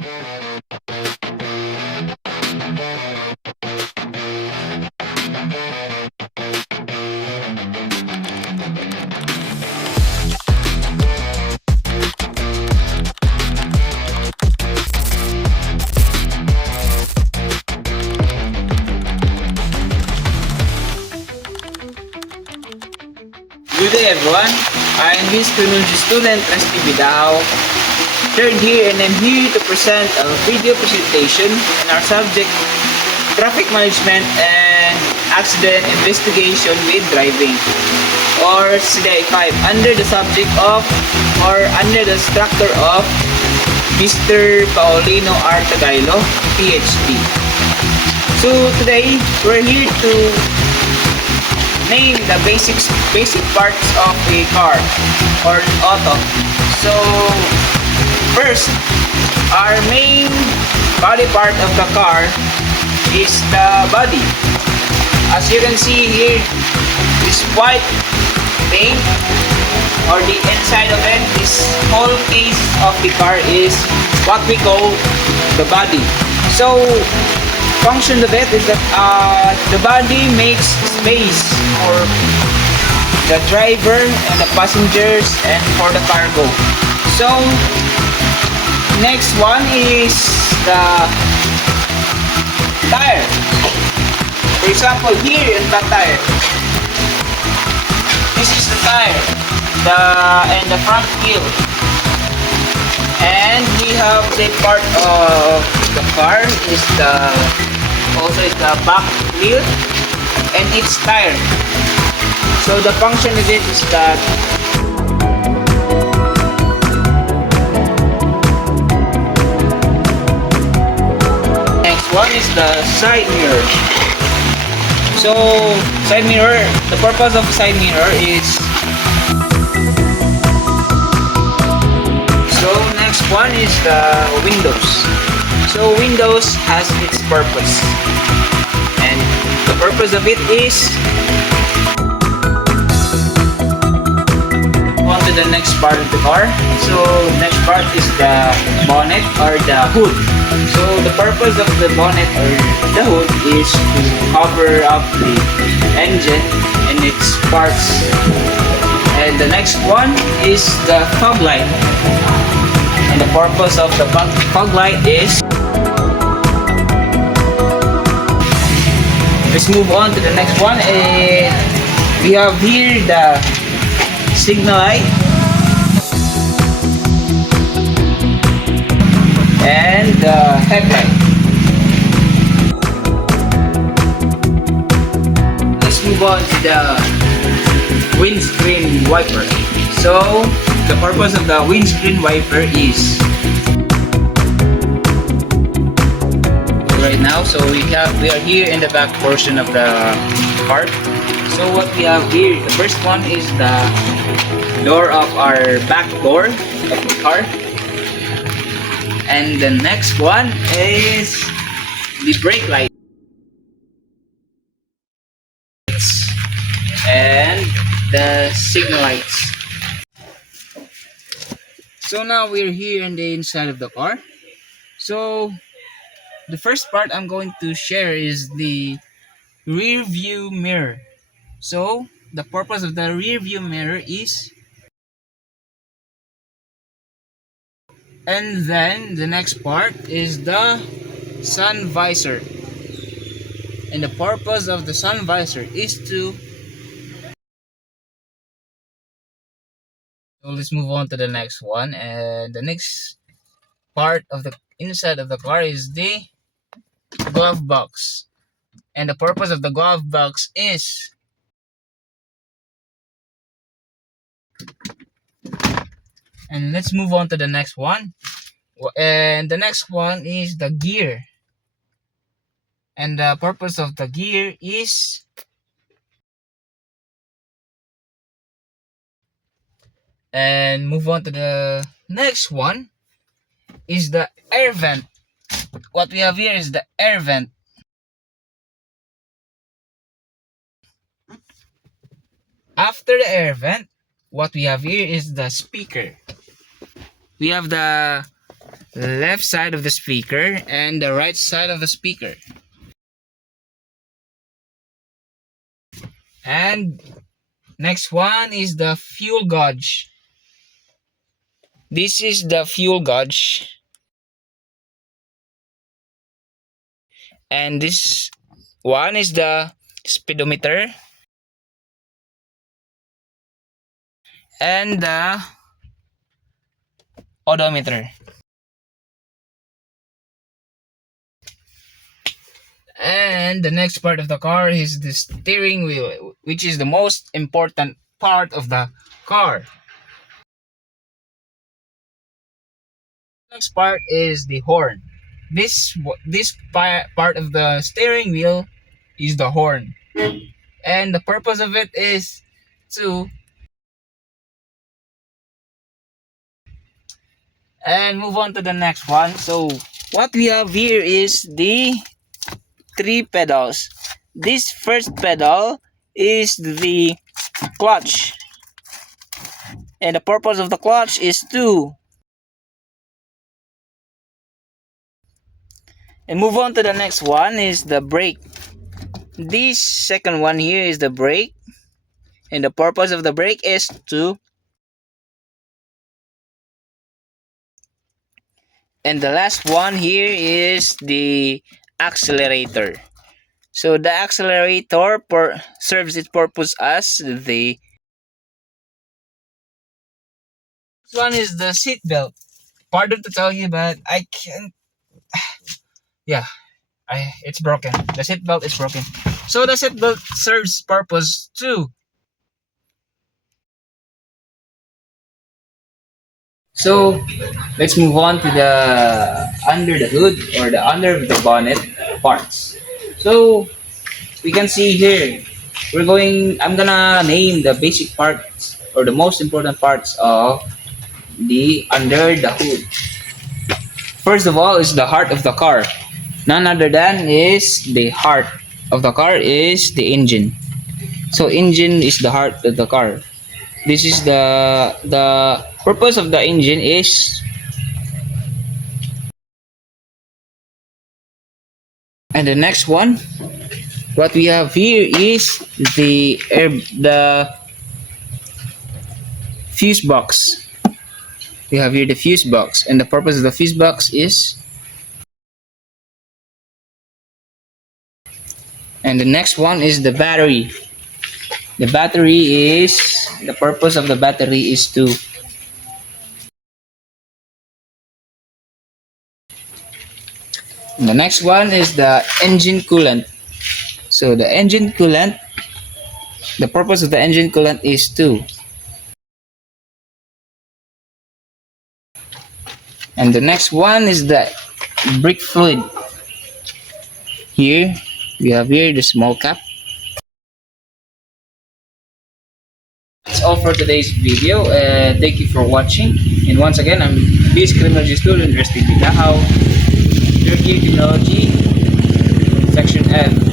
Good day everyone, I am Miss Technology student Rusty Bidao, third year, and I'm here to present a video presentation on our subject Traffic Management and Accident Investigation with Driving, or CDI 5, under the subject of, or under the structure of Mr. Paulino R. Tagailo, PhD. So today, we're here to name the basic parts of a car or an auto. So first, our main body part of the car is the body. As you can see here, this white paint or the inside of it, this whole case of the car is what we call the body. So function of it is that the body makes space for the driver and the passengers and for the cargo. So next one is the tire. For example, here in the tire, this is the tire, and the front wheel, and we have the part of the car is the back wheel and its tire. So the function of it is that next one is the side mirror. So side mirror, the purpose of side mirror is, so next one is the windows. So windows has its purpose, and the purpose of it is, on to the next part of the car. So next part is the bonnet or the hood. So the purpose of the bonnet or the hood is to cover up the engine and its parts. And the next one is the fog light. And the purpose of the fog light is, let's move on to the next one. And we have here the signal light and the headlight. Let's move on to the windscreen wiper. So the purpose of the windscreen wiper is, right now, so we are here in the back portion of the car. So what we have here, the first one is the door of our back door of the car, and the next one is the brake lights and the signal lights. So now we're here in the inside of the car. So the first part I'm going to share is the rear view mirror. So the purpose of the rear view mirror is, and then the next part is the sun visor. And the purpose of the sun visor is to, so let's move on to the next one. And the next part of the inside of the car is the glove box. And the purpose of the glove box is, and let's move on to the next one. And the next one is the gear. And the purpose of the gear is, and move on to the next one is the air vent. What we have here is the air vent. After the air vent, what we have here is the speaker. We have the left side of the speaker and the right side of the speaker. And next one is the fuel gauge. This is the fuel gauge. And this one is the speedometer. And the odometer. And the next part of the car is the steering wheel, which is the most important part of the car. Next part is the horn. This part of the steering wheel is the horn, and the purpose of it is to move on to the next one. So what we have here is the 3 pedals. This first pedal is the clutch, and the purpose of the clutch is to move on to the next one is the brake. This second one here is the brake, and the purpose of the brake is to, and the last one here is the accelerator. So the accelerator serves its purpose as the next one is the seat belt. Pardon to tell you, but I can't. Yeah, it's broken. The seat belt is broken. So the seat belt serves purpose too. So let's move on to the under the hood or the under the bonnet parts. So we can see here I'm gonna name the basic parts or the most important parts of the under the hood. First of all is the heart of the car. None other than is the heart of the car is the engine. So engine is the heart of the car. This is the purpose of the engine is, and the next one what we have here is the fuse box. We have here the fuse box, and the purpose of the fuse box is, and the next one is the battery. The battery is, the purpose of the battery is to, and the next one is the engine coolant. So the engine coolant, the purpose of the engine coolant is to, and the next one is the brake fluid. Here we have here the small cap. That's all for today's video. Thank you for watching. And once again, I'm BS Criminology student, University of Davao, third year Criminology, Section F.